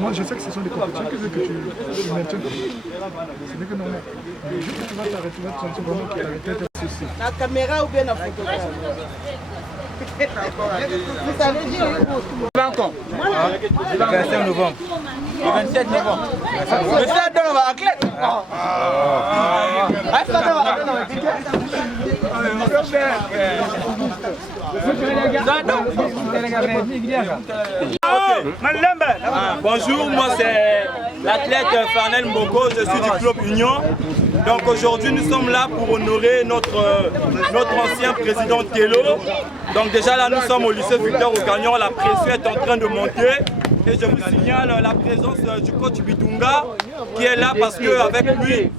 Moi je sais que ce sont des compétitions que tu maintiens. C'est vrai que non. Le jour que tu vas t'arrêter, tu vas te sentir vraiment que la tête est ceci. La caméra ou bien la photo? Vous savez dire le 25 novembre. Le 27 novembre. Le 7 novembre, athlète. Bonjour, moi c'est l'athlète Farnel Mboko, je suis du club Union. Donc aujourd'hui nous sommes là pour honorer notre ancien président Télo. Donc déjà là nous sommes au lycée Victor Ocagnon, la pression est en train de monter. Et je vous signale la présence du coach Bitunga qui est là parce qu'avec lui,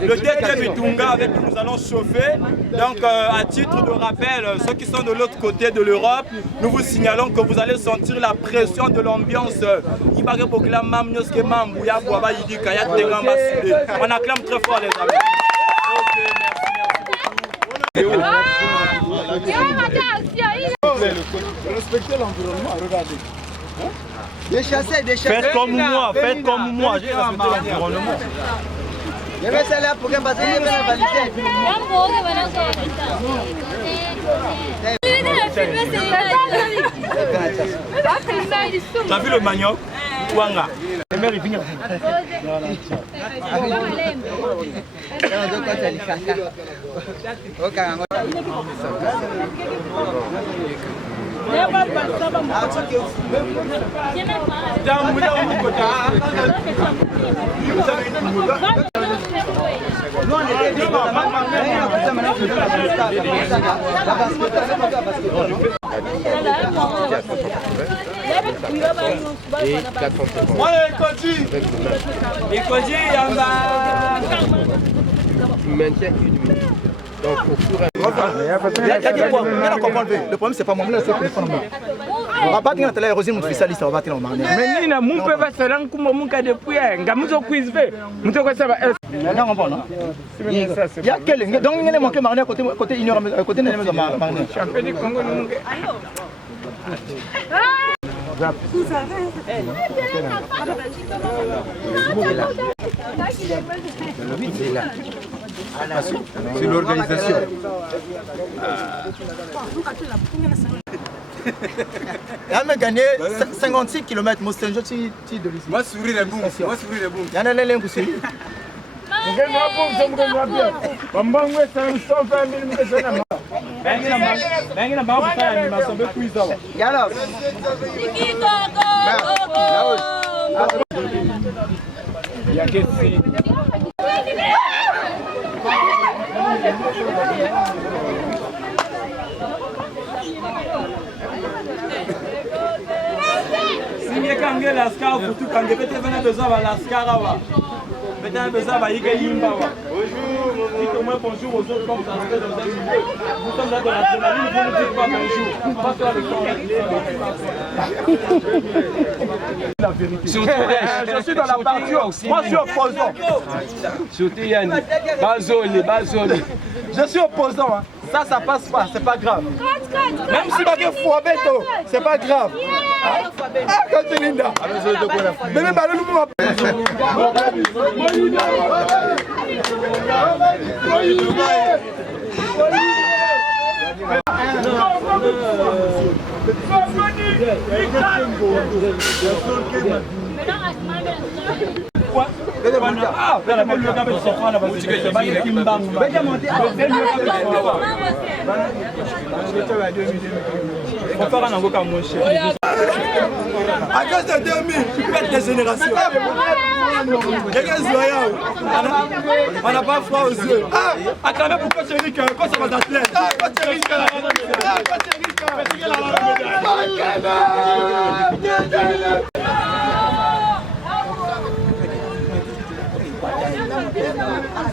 le DT Bitunga, avec qui nous allons chauffer. Donc à titre de rappel, ceux qui sont de l'autre côté de l'Europe, nous vous signalons que vous allez sentir la pression de l'ambiance. On acclame très fort les amis. Ok, merci beaucoup. Respectez l'environnement, regardez. Des chassés. Faites comme moi, j'ai respecté l'environnement. Je vais aller pour que passer les validés. T'as vu le manioc? Ouanga. Maintien une minute. Donc, au fur et à mesure. Le problème, c'est pas moi, c'est que on va battre la Rosine, mon spécialiste, on va battre la marne. Mais Nina, mon père va se rendre comme mon cas de pouille, Gamuzo quiz fait. Mon tour ça va. Il y a quel donc il y a manqué marne côté ignorant côté de marne. Champion du Congo nous. c'est l'organisation. Il a gagné 56 km, moi c'est un jeu de lycée. Moi sourire les boum, Il y en a l'un aussi. Kange laskar pour tout kange bete vena besoin va laskar wa bete besoin va yike yimba wa bonjour dites au moins bonjour aux autres comme ça dans un milieu nous sommes là dans l'adrénaline vous ne dites pas bonjour pas toi le la vérité je suis dans la partie aussi moi je suis opposant Surtout Yann Bazoli je suis opposant hein. Ça passe pas, c'est pas grave. Même si tu as foi beto, c'est pas grave. Ah, quand tu es linda. Mais même pas le mouvement. À cause de 2000, tu perds des générations. On n'a pas froid aux yeux. Acclamez pourquoi c'est Rick, quand ça va d'athlète.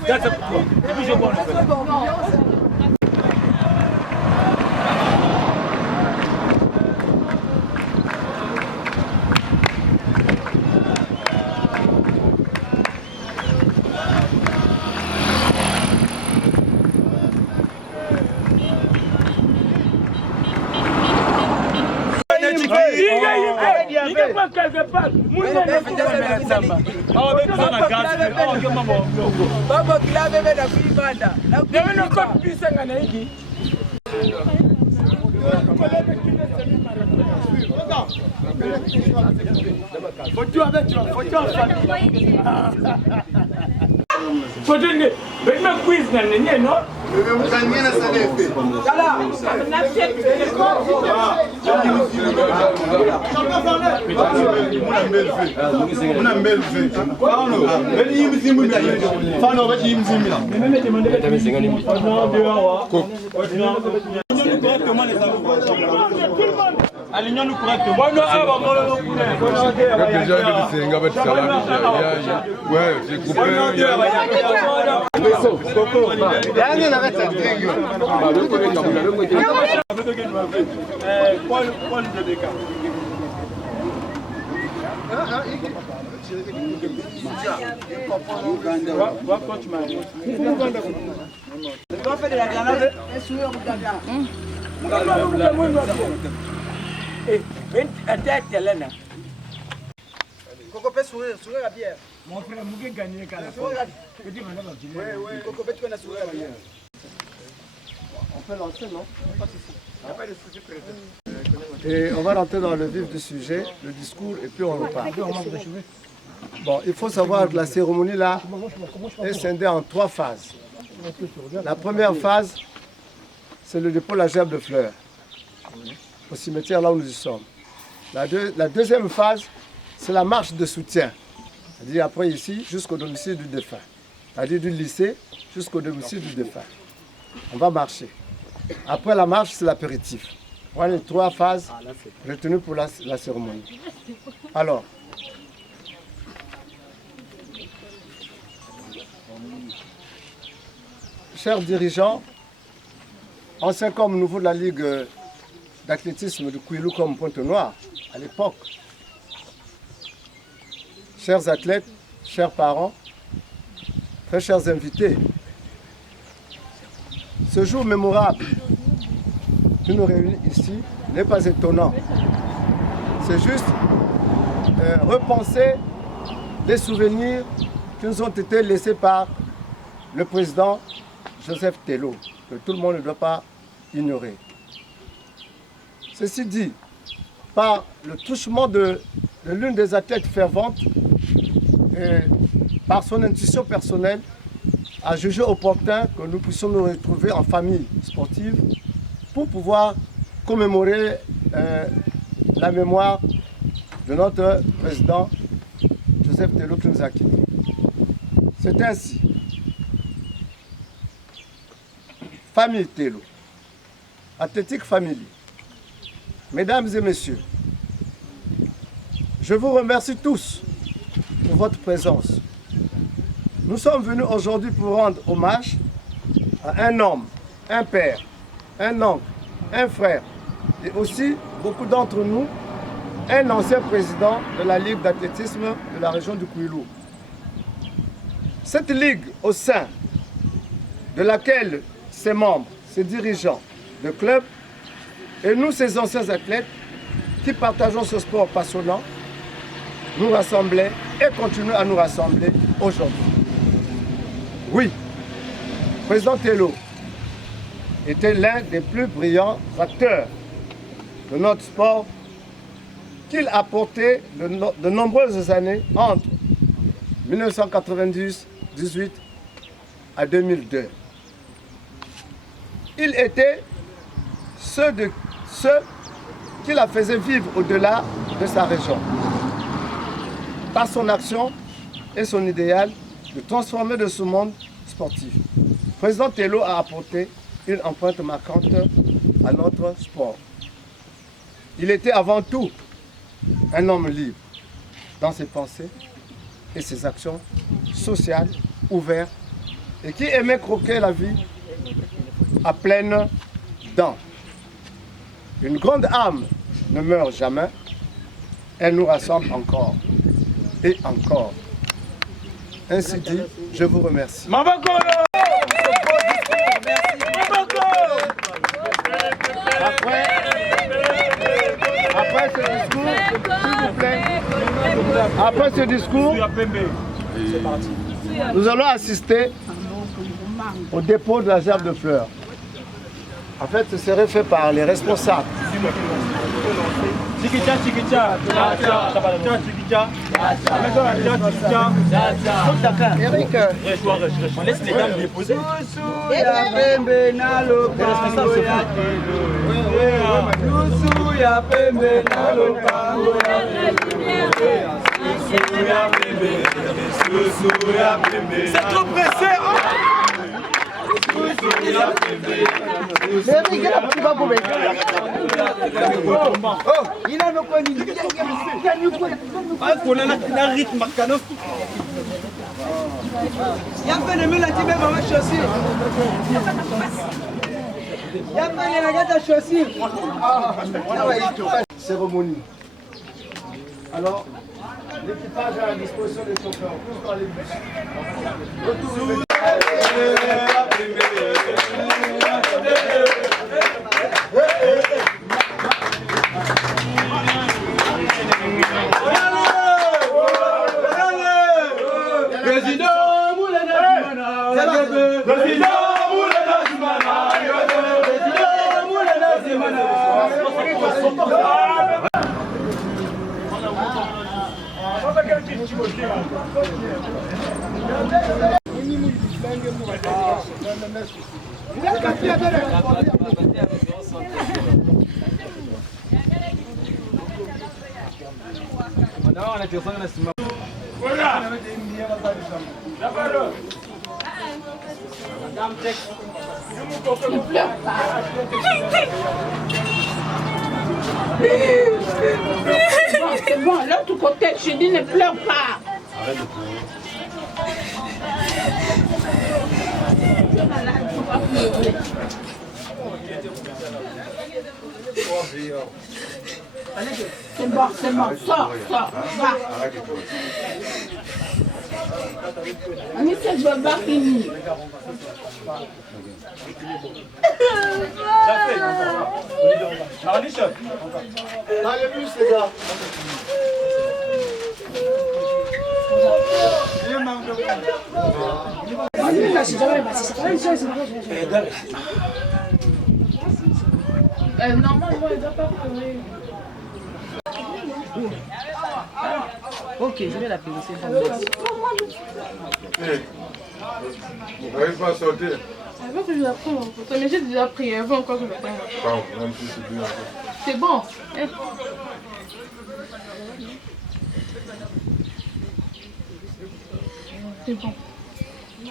C'est pourquoi. Et puis je bois le Alignons-nous correctement. Coco peut sourire la bière. Mon frère, Mougué gagné quand même. Coco peut sourire la bière. On peut lancer, non? Et on va rentrer dans le vif du sujet, le discours, et puis on repart. Bon, il faut savoir que la cérémonie là est scindée en 3 phases. La première phase, c'est le dépôt de la gerbe de fleurs au cimetière là où nous y sommes. La deuxième phase, c'est la marche de soutien. C'est-à-dire après ici jusqu'au domicile du défunt. C'est-à-dire du lycée jusqu'au domicile du défunt. On va marcher. Après la marche, c'est l'apéritif. Voilà les 3 phases retenues pour la cérémonie. Alors, chers dirigeants, anciens comme nouveaux de la Ligue d'athlétisme de Kouilou comme Pointe-Noire, à l'époque, chers athlètes, chers parents, très chers invités, ce jour mémorable qui nous réunit ici n'est pas étonnant. C'est juste repenser des souvenirs qui nous ont été laissés par le président Joseph Tello, que tout le monde ne doit pas ignorer. Ceci dit, par le touchement de l'une des athlètes ferventes, et par son intuition personnelle, a jugé opportun que nous puissions nous retrouver en famille sportive pour pouvoir commémorer la mémoire de notre président Joseph Tello qui nous a quittés. C'est ainsi. Famille Tello, Athlétique Family, mesdames et messieurs, je vous remercie tous pour votre présence. Nous sommes venus aujourd'hui pour rendre hommage à un homme, un père, un oncle, un frère et aussi, beaucoup d'entre nous, un ancien président de la Ligue d'athlétisme de la région du Kouilou. Cette ligue au sein de laquelle ses membres, ses dirigeants de clubs et nous, ces anciens athlètes qui partageons ce sport passionnant, nous rassemblait et continuent à nous rassembler aujourd'hui. Oui, le président Tello était l'un des plus brillants acteurs de notre sport qu'il a porté de nombreuses années entre 1998 à 2002. Il était ceux qui la faisaient vivre au-delà de sa région. Par son action et son idéal de transformer de ce monde sportif, le président Tello a apporté une empreinte marquante à notre sport. Il était avant tout un homme libre dans ses pensées et ses actions sociales, ouvertes, et qui aimait croquer la vie à pleines dents. Une grande âme ne meurt jamais, elle nous rassemble encore et encore. Ainsi dit, je vous remercie. Après ce Après ce discours, nous allons assister au dépôt de la gerbe de fleurs. En fait, ce serait fait par les responsables. Chiquicha, chiquicha, Eric, On laisse les dames déposer. C'est trop pressé. Cérémonie. Alors, l'équipage à la disposition des chauffeurs. Tous dans les bus. C'est bon, l'autre côté, je dis ne pleure pas. Arrête de pleurer. Tu es malade, il ne faut pas pleurer. C'est bon, sors, va. Ami, c'est le baba fini. Dans les bus, les gars. Normalement, il ne doit pas pleurer. Ok, je vais la payer, c'est bon. Vous n'arrivez pas à sauter. Elle veut que je la prenne en photo, mais j'ai déjà pris, elle veut encore que je la prenne. Pardon, même si c'est bien. C'est bon. C'est bon.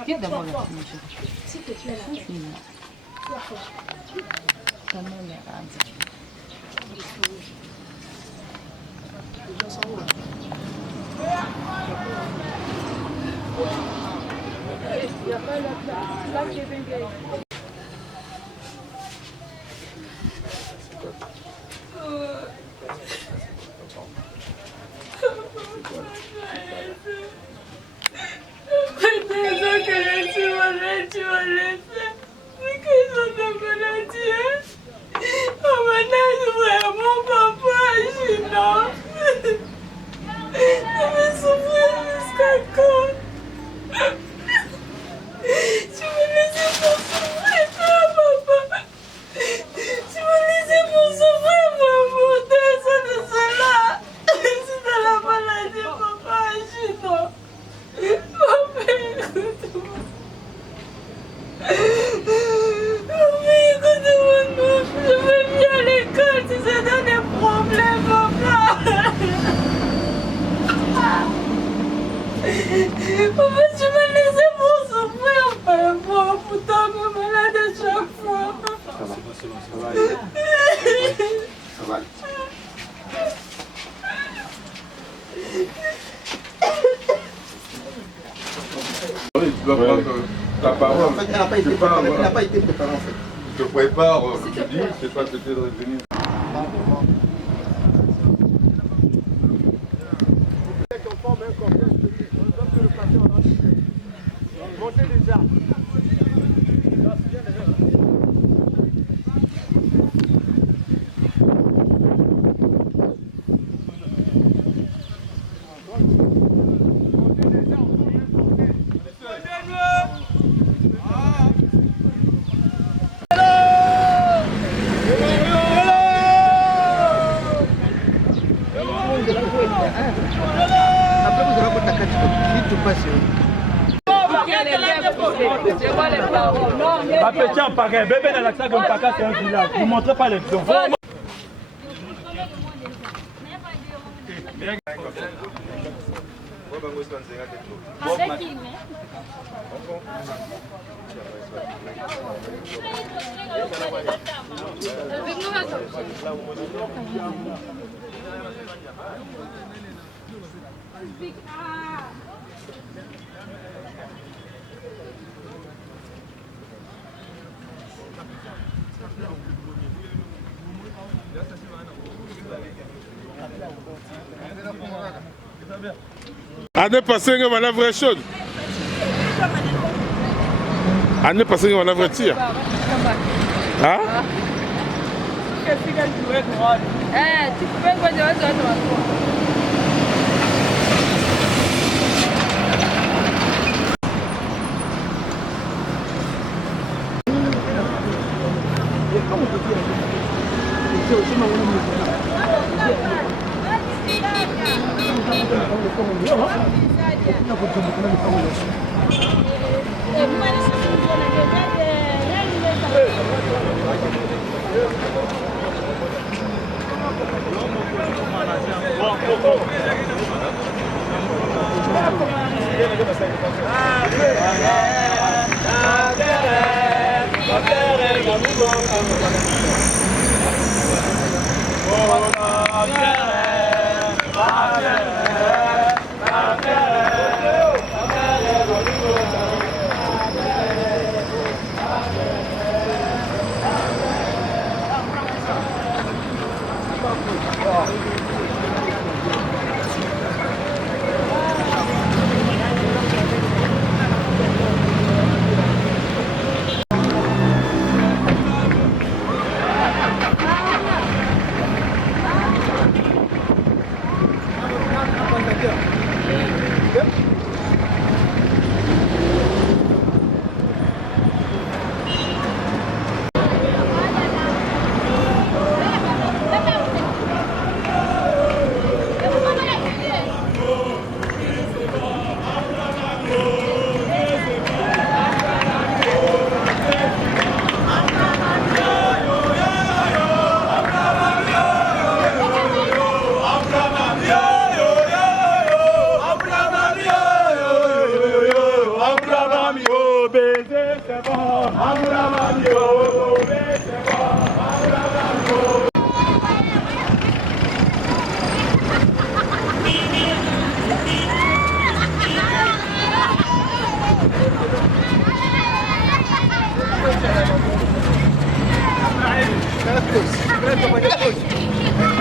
Quitte d'abord la signature. S'il te plaît, là. Ta main est rade. Il n'y a pas la plaque qui est bien vieille. Tu dois prendre ta parole. En fait, elle n'a pas été préparée. Elle n'a pas été préparée en fait. Tu te prépares, tu dis, c'est pas peut-être de revenir. Montez déjà. Après vous aurez votre carte, tu passes. Petit en pareil, bébé dans l'accent comme Paka, c'est un village. Vous ne montrez pas les visions. Année passée, on a la vraie chose. Année passée, on a la vraie tir. Hein? Tu peux quoi de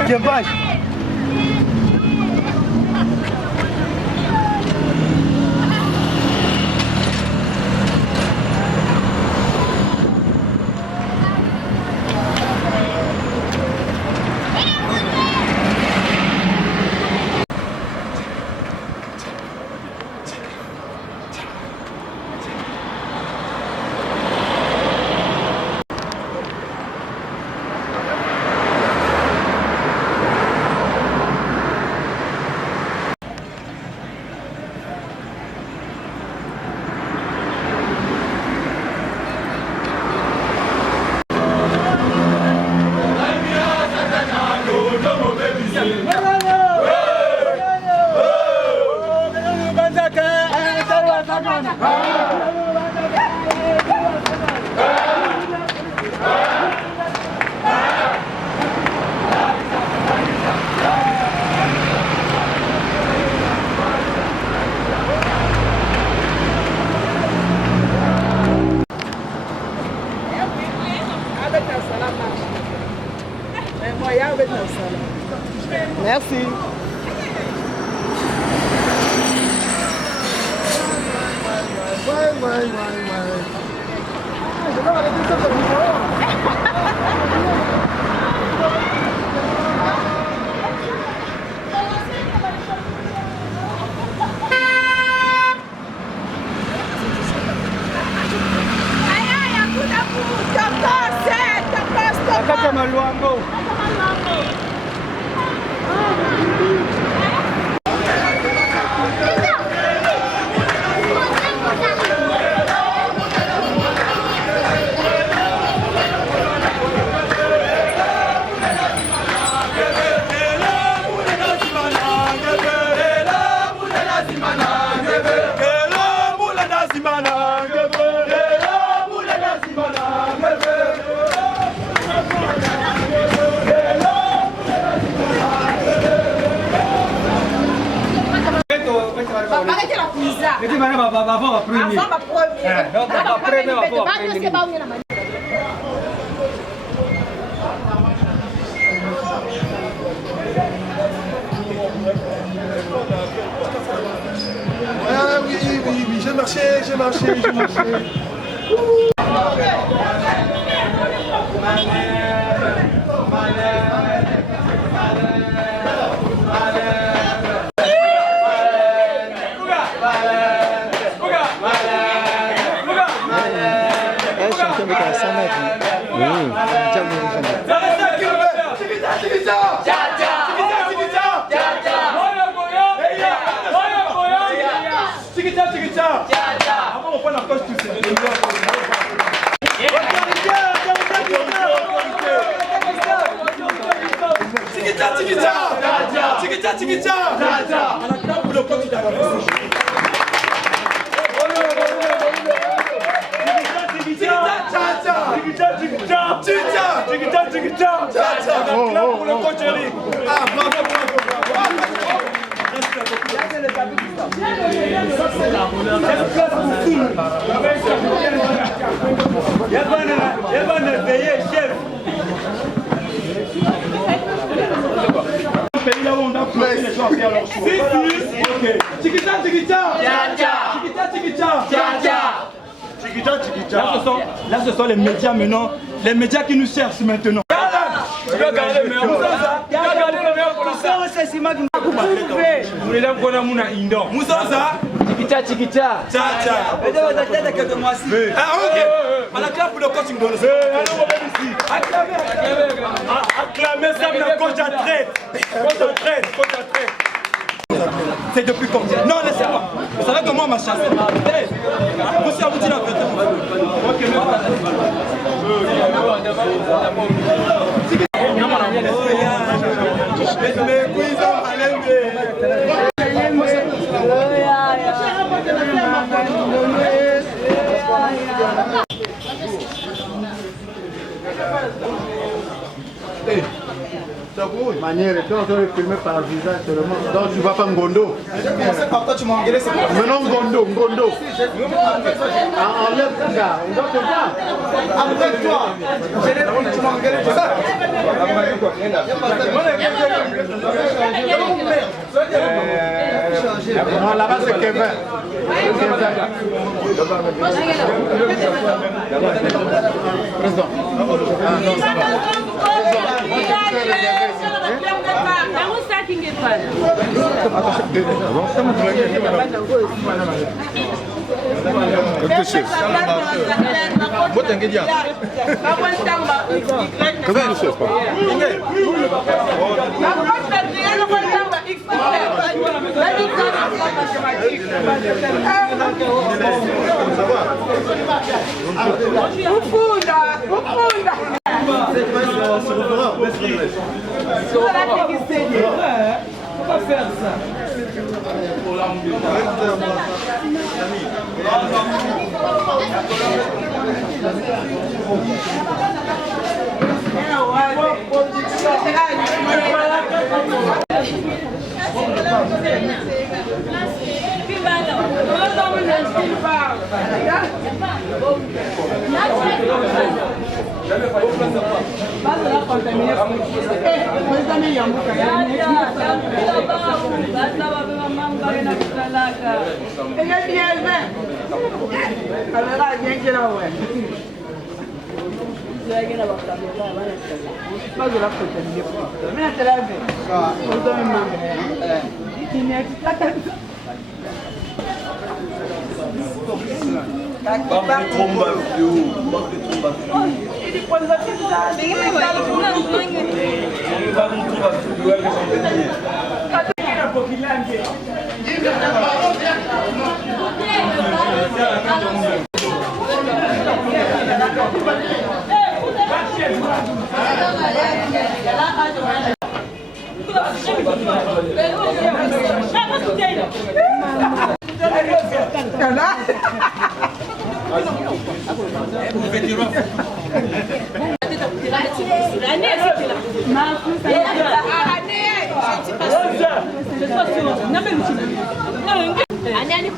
Quem vai? Merci. Oui, j'ai marché. Là, ce sont les médias maintenant, les médias qui nous cherchent maintenant. Tu vas garder le meilleur pour ça. Tu vas garder le meilleur pour ça. Chiquita. Ah, ok. On acclame pour le coaching de acclamez ça, le coach à traite. C'est depuis quand? Non, laissez-moi. Vous savez comment on m'a chassé? Vous aussi, vous dites la vérité. Manière, toi, on est filmé par le visage seulement. Donc tu vas pas Ngondo. C'est par toi, tu m'as engueulé, c'est pas maintenant Ngondo. Enlève ça, gars. On doit te voir. après toi. Tu m'as engueulé, c'est ça. Non, là-bas c'est Kevin. Président. Ani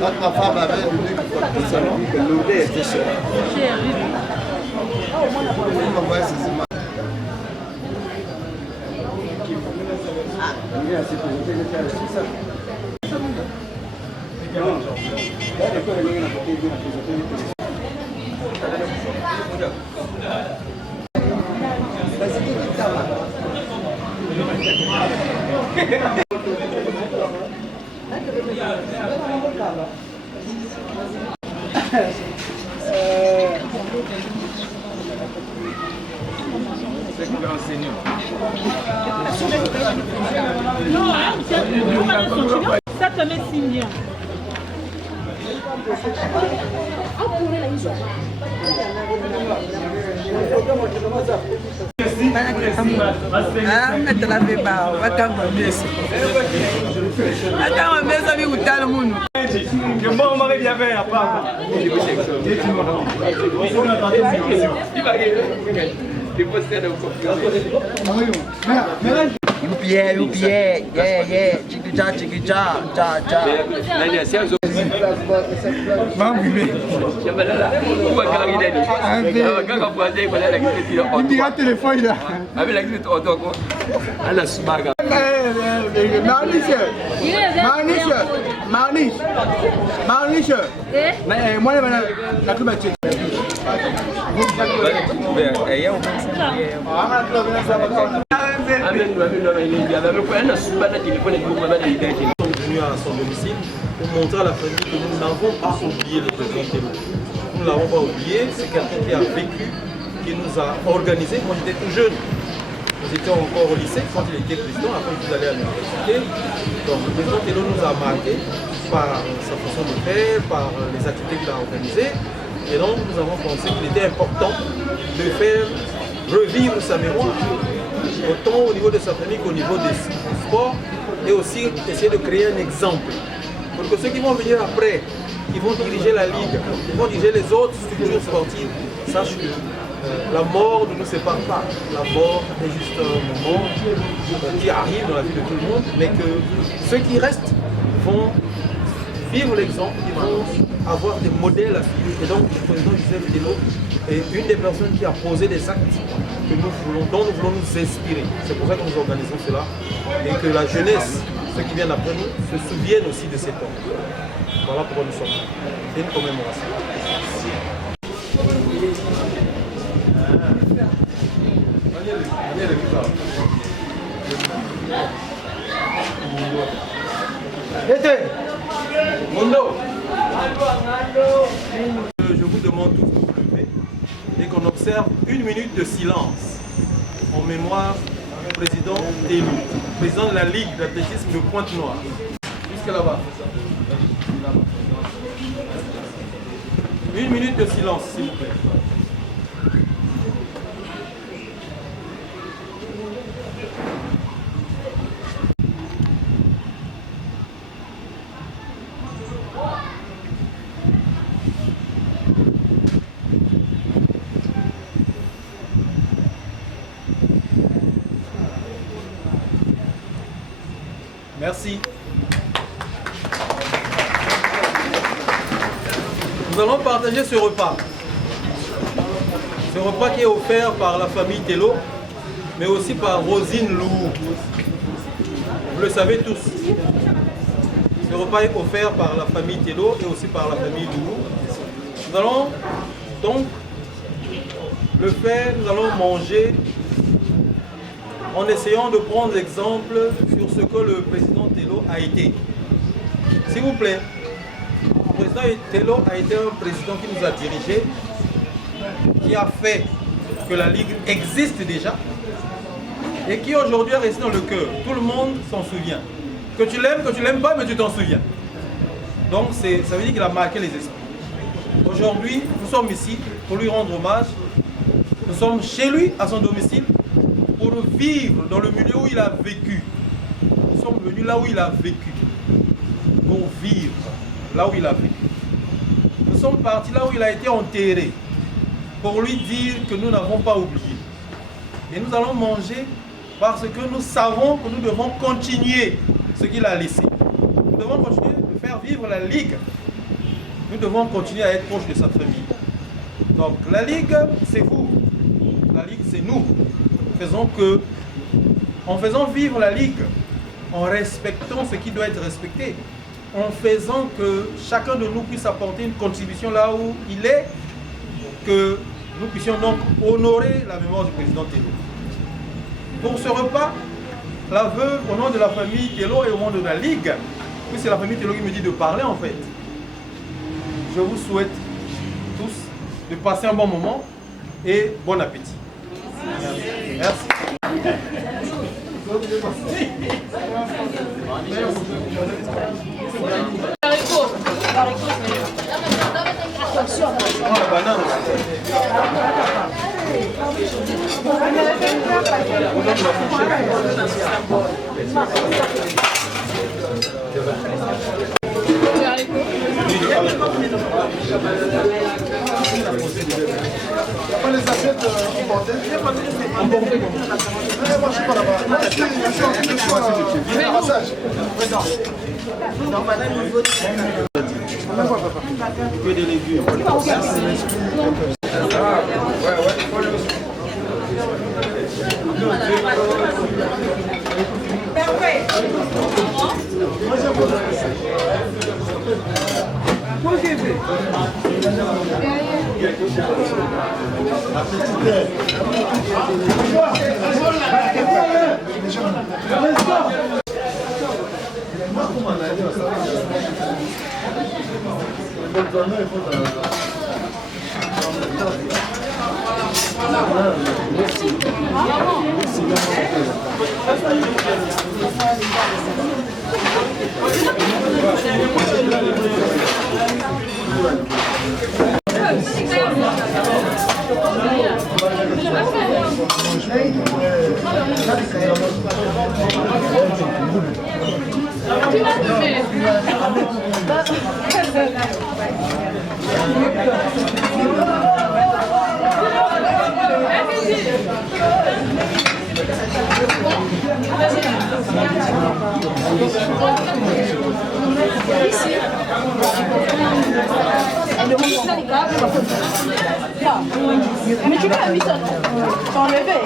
Notre femme avait le salon, c'était cher. Ça te met si bien. Venu à son domicile pour montrer à la famille que nous n'avons pas oublié le président Telo. Nous ne l'avons pas oublié, c'est quelqu'un qui a vécu, qui nous a organisé. Moi j'étais tout jeune, nous étions encore au lycée quand il était président, après il est allé à l'université. Donc le président Telo nous a marqué par sa façon de faire, par les activités qu'il a organisées. Et donc nous avons pensé qu'il était important de faire revivre sa mémoire, autant au niveau de sa famille qu'au niveau du sport, et aussi essayer de créer un exemple pour que ceux qui vont venir après, qui vont diriger la ligue, qui vont diriger les autres structures sportives, sachent que la mort ne nous sépare pas. La mort est juste un moment qui arrive dans la vie de tout le monde, mais que ceux qui restent vont vivre l'exemple, ils vont avoir des modèles à suivre. Et donc le président Joseph Telo est une des personnes qui a posé des actes que dont nous voulons nous inspirer. C'est pour ça que nous organisons cela et que la jeunesse, ceux qui viennent après nous, se souviennent aussi de cet homme. Voilà pourquoi nous sommes là. C'est une commémoration. Je vous demande tous de vous lever et qu'on observe une minute de silence en mémoire du président Telo, président de la Ligue d'athlétisme de Pointe-Noire. Jusque là-bas. Une minute de silence, s'il vous plaît. Nous allons partager ce repas. Ce repas qui est offert par la famille Tello, mais aussi par Rosine Lou. Vous le savez tous. Ce repas est offert par la famille Tello et aussi par la famille Lou. Nous allons donc le faire, nous allons manger en essayant de prendre l'exemple sur ce que le président Tello a été. S'il vous plaît, le président Tello a été un président qui nous a dirigés, qui a fait que la Ligue existe déjà et qui aujourd'hui est resté dans le cœur. Tout le monde s'en souvient. Que tu l'aimes pas, mais tu t'en souviens. Donc ça veut dire qu'il a marqué les esprits. Aujourd'hui, nous sommes ici pour lui rendre hommage. Nous sommes chez lui, à son domicile, pour vivre dans le milieu où il a vécu. Nous sommes venus là où il a vécu, pour vivre là où il a vécu. Nous sommes partis là où il a été enterré, pour lui dire que nous n'avons pas oublié. Et nous allons manger parce que nous savons que nous devons continuer ce qu'il a laissé. Nous devons continuer de faire vivre la Ligue. Nous devons continuer à être proches de sa famille. Donc la Ligue, c'est vous. La Ligue, c'est nous. En faisant vivre la Ligue, en respectant ce qui doit être respecté, en faisant que chacun de nous puisse apporter une contribution là où il est, que nous puissions donc honorer la mémoire du président Tello. Pour ce repas, la veuve, au nom de la famille Tello et au nom de la Ligue, puis c'est la famille Tello qui me dit de parler en fait. Je vous souhaite tous de passer un bon moment et bon appétit. Merci. Pas les assiettes emportées. Moi je suis pas là-bas. Moi je suis en massage. Que des légumes. Mais tu l'as mis ça, tu as enlevé.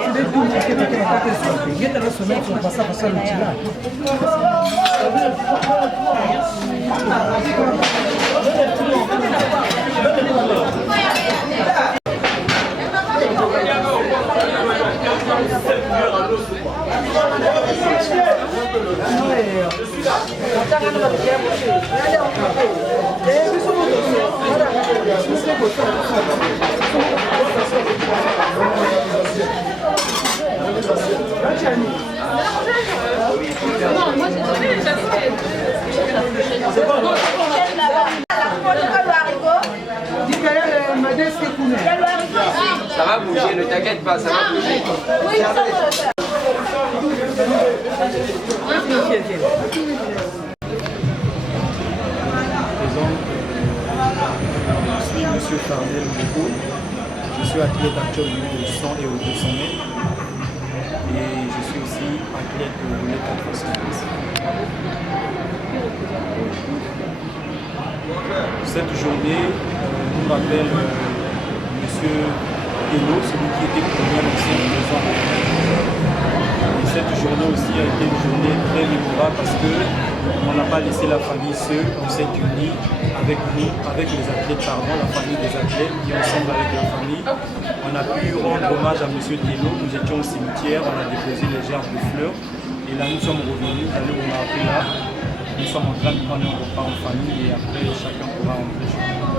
Ça va bouger, ne t'inquiète pas, ça va bouger. Je suis M. Farnel Mboko, je suis athlète actuel de 100 et au 200 mètres et je suis aussi athlète de relais 4 x 100 mètres. cette journée nous rappelle M. Télo, celui qui était premier ancien président. Et cette journée aussi a été une journée très mémorable parce qu'on n'a pas laissé la famille seule, on s'est unis avec nous, avec les athlètes, la famille des athlètes, et ensemble avec la famille. On a pu rendre hommage à M. Télo, nous étions au cimetière, on a déposé les gerbes de fleurs. Et là, nous sommes revenus, allez, on a appris là. Nous sommes en train de prendre un repas en famille et après, chacun pourra rentrer chez nous.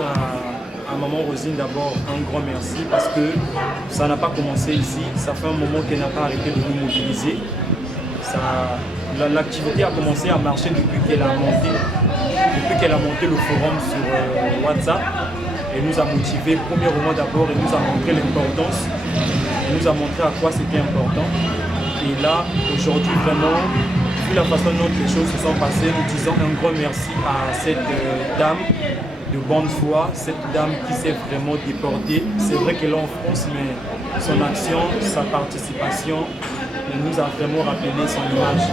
À maman Rosine, d'abord, un grand merci parce que ça n'a pas commencé ici. Ça fait un moment qu'elle n'a pas arrêté de nous mobiliser. L'activité a commencé à marcher depuis qu'elle a monté le forum sur WhatsApp. Elle nous a motivés, premièrement d'abord, elle nous a montré l'importance. Elle nous a montré à quoi c'était important. Et là, aujourd'hui, vraiment, vu la façon dont les choses se sont passées, nous disons un grand merci à cette dame de bonne foi, cette dame qui s'est vraiment déportée. C'est vrai qu'elle est en France, mais son action, sa participation, elle nous a vraiment rappelé son image.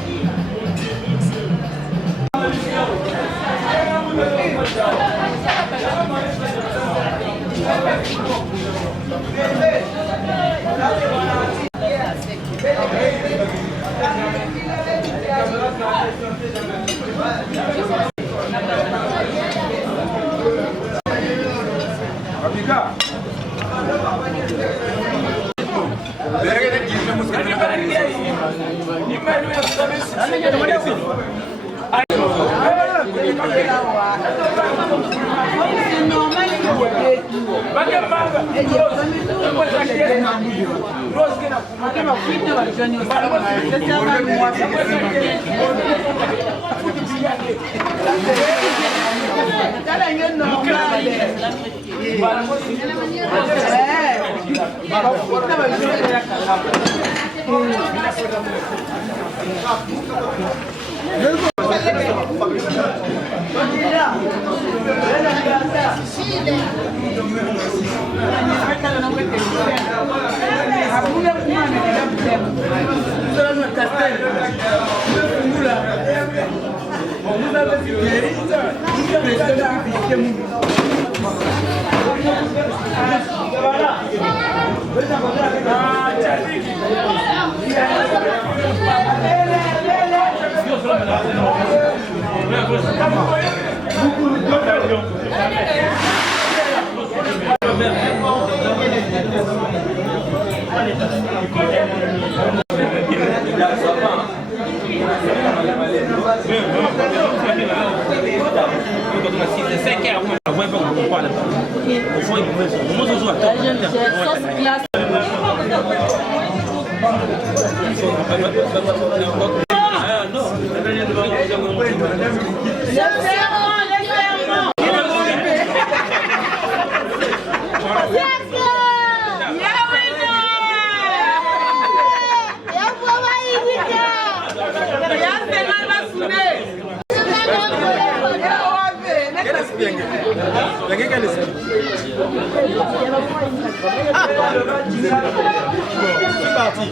C'est parti.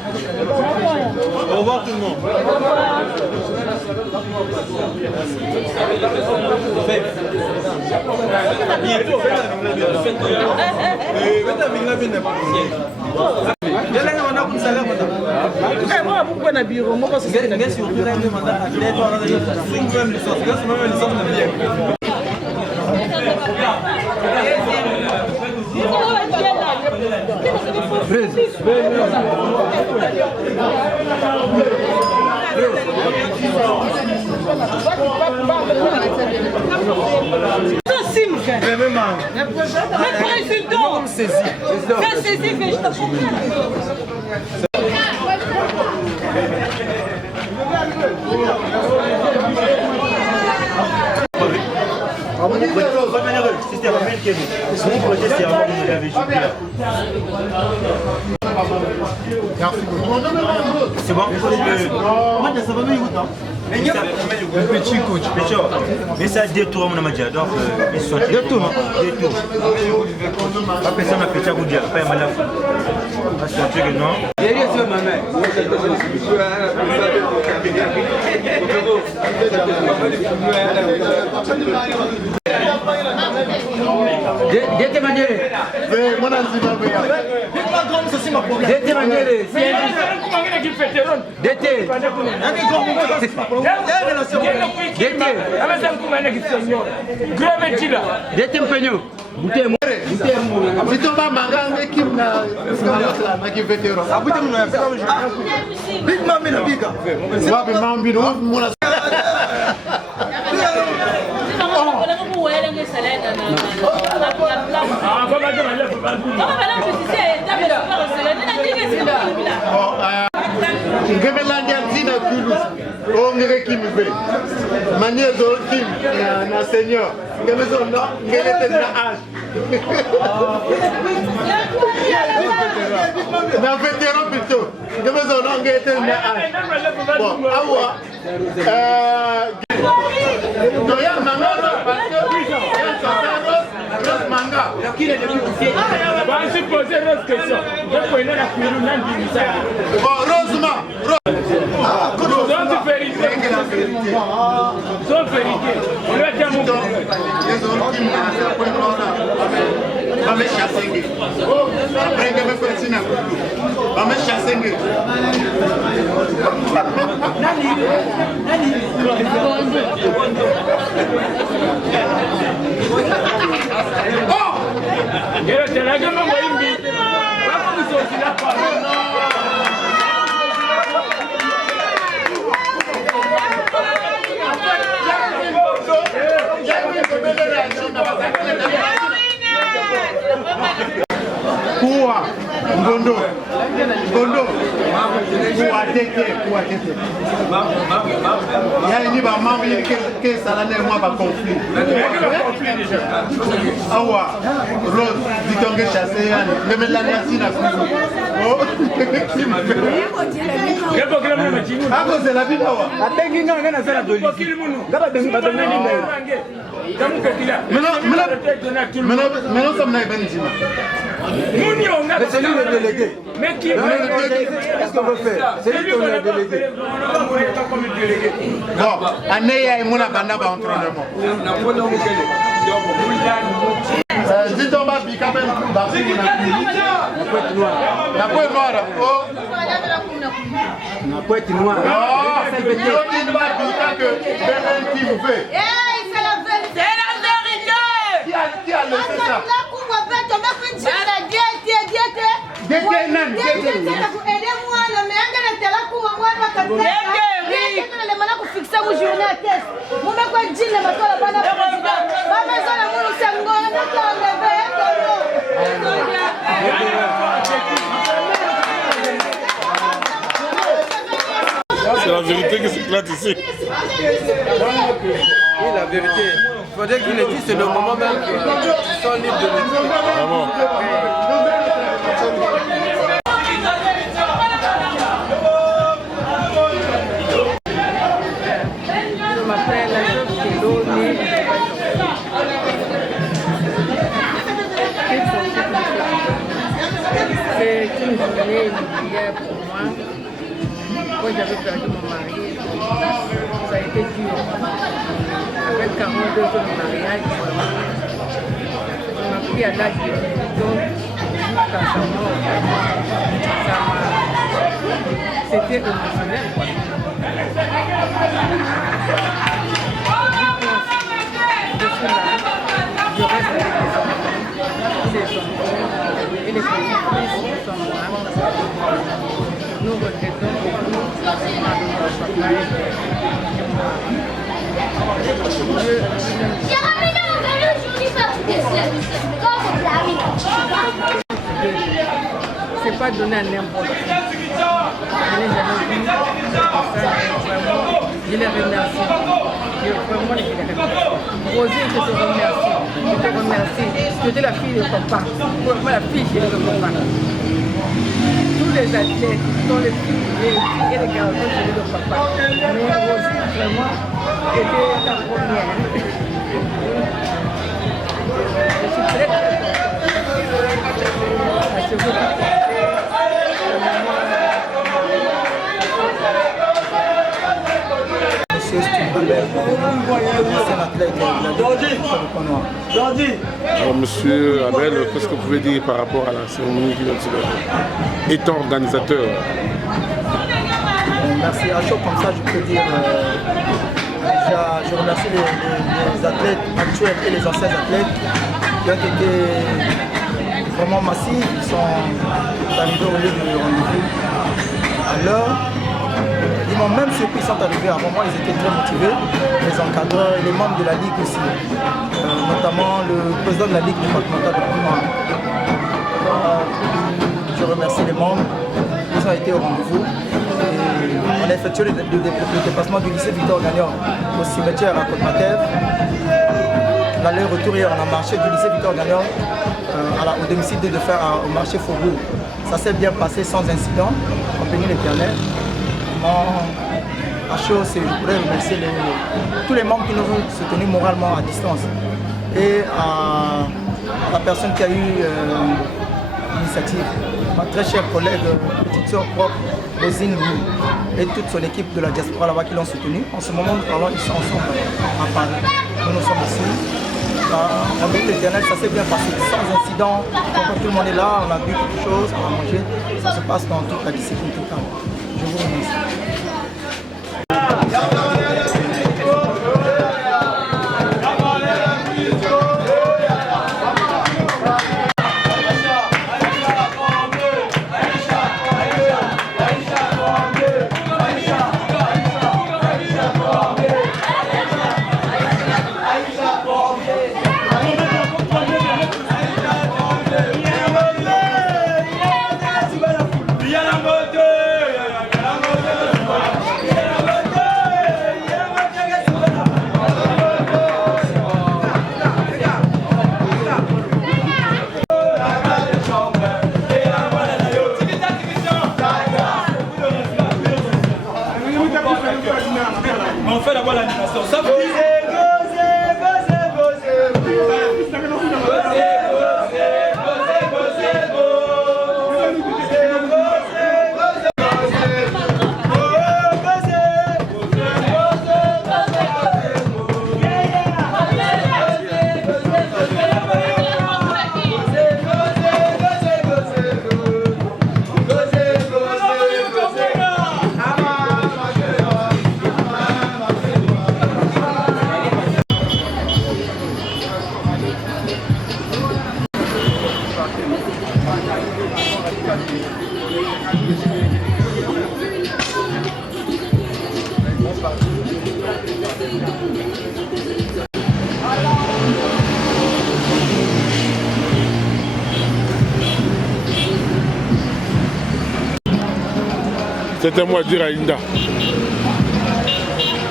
Au revoir tout le monde. Revenez, Merci beaucoup. C'est bon? Petit coach. Mais ça détourne mon amateur. Donc, ils sont détourne. Après ça, on a petit à vous dire. Après, madame. Parce que non. Dete Maniere. Dete Maniere. Dete Mpenyo. Vito ba manganga kim na ki veteran. Abute mno ya Big Mami na biga. Wapi mambi no muna. Ngemelandi alzina kulu. O ngere kim be. Manie do kim na senior. Ngemezo no ngere na âge. Na vétéran plutôt. Ngemezo no ngere na âge. Bon, awa. Doya mangaro parce que manga. Va se poser une question. Je connais la cuisine dans le Bon, heureusement. Sans vérité. Sans vérité. On va dire mon Vamos chasser. Après que me fasse na vamos chasser. Oh! Quiero te la que me voy a invitar. Vamos a hacer la parada. Kuwa Ngondo kuwa tete ya ni ba mamu ke salane moi ba conflit awa rose ditonge chasser yani ngemela nasi na oh ako c'est la vie awa Atengi nganga na sala doli. Ngaba bengi badonga ninga. Maintenant ça m'a ben dima. C'est lui le délégué. Mais qui qu'est-ce qu'on veut faire? C'est lui qu'on a délégué. Bon, Aneya et mon abanda ba entraînement. Dis donc ba bika ben ba la pointe noire. Oh. La pointe noire. Ah, c'est le qui va bika que ben qui vous fait. C'est la vérité. Qui a laissé ça? C'est la vérité qui s'éclate ici. Oui, la vérité. Il faudrait qu'il le dise, c'est le moment même qu'ils sont libres de le dire. Vraiment. Je m'appelle Kelo. C'est une journée hier pour moi. Quand j'avais perdu mon mari, ça a été dur. Avec 42 ans de mariage, on m'a pris à l'âge de 18 ans jusqu'à sa mort. C'était émotionnel. Je reste avec les enfants et les petits-fils sont là. Nous regrettons beaucoup c'est pas donné à n'importe qui. Je n'ai jamais vu ça, vraiment, je les remercie. Vraiment, je les remercie. Rosie, je te remercie. Je te remercie. Tu étais la fille de papa. Moi, la fille de papa. les athlètes sont les filles et les garçons de papa. Mais aussi, vraiment, était la première. Je suis très contente. Alors, monsieur Abel, qu'est-ce que vous pouvez dire par rapport à la cérémonie qui vient de se faire? Étant organisateur. Merci. À chaud comme ça, je peux dire, je remercie les athlètes actuels et les anciens athlètes qui ont été vraiment massifs. Ils sont arrivés au lieu de rendez-vous. Alors, ils m'ont même surpris, ils sont arrivés. À un moment, ils étaient très motivés. Les encadreurs et les membres de la Ligue aussi. Notamment le président de la Ligue départementale de Puma. Je remercie les membres. Ils ont été au rendez-vous. On a effectué le déplacement du lycée Victor Gagnon au cimetière à Côte-Matev. L'aller-retour hier, on a marché du lycée Victor Gagnon au domicile de faire au marché Faubourg. Ça s'est bien passé sans incident, en béni l'Éternel. À chose, je voudrais remercier tous les membres qui nous ont soutenus moralement à distance. Et à la personne qui a eu l'initiative, ma très chère collègue, petite soeur propre, Rosine Louis, et toute son équipe de la diaspora là-bas qui l'ont soutenu. En ce moment, nous parlons, ils sont ensemble à Paris. Nous sommes ici. En béni l'Éternel, ça s'est bien passé, sans incident. Quand tout le monde est là, on a bu quelque chose, on a mangé. Ça se passe dans toute la discipline totale. Je vous remercie. On fait d'abord l'animation. Ça vous dit C'est un mot à dire à Linda.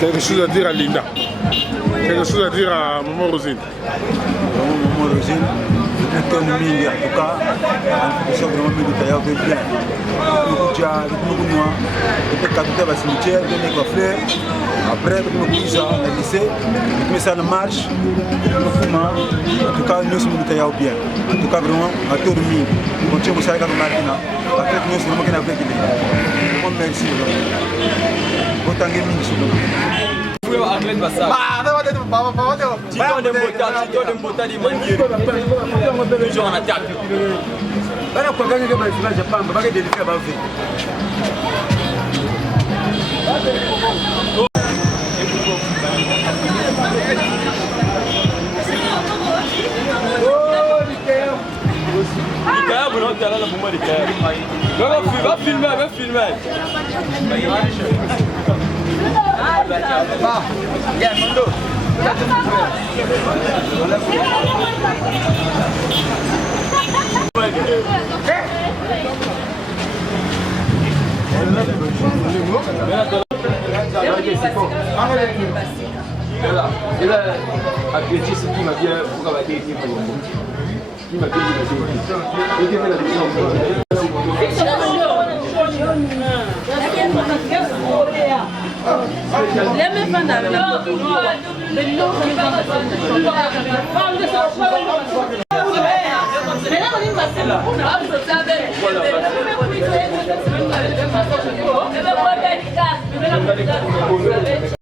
Quelque chose à dire à Linda. Quelque chose à dire à Maman Rosine. Maman Rosine, en tout cas, je suis vraiment méditaire bien. Après, nous avons ça dans le lycée, nous avons ça en marche, en tout cas, nous sommes méditaires bien. En tout cas, vraiment, à tout le monde, nous continuons à faire comme Martina. Après, nous sommes vraiment avec lui. Merci. Autant que nous Va filmer. Il a appuyé ce qui m'a bien pour avoir été qui m'a bien dit. Voilà.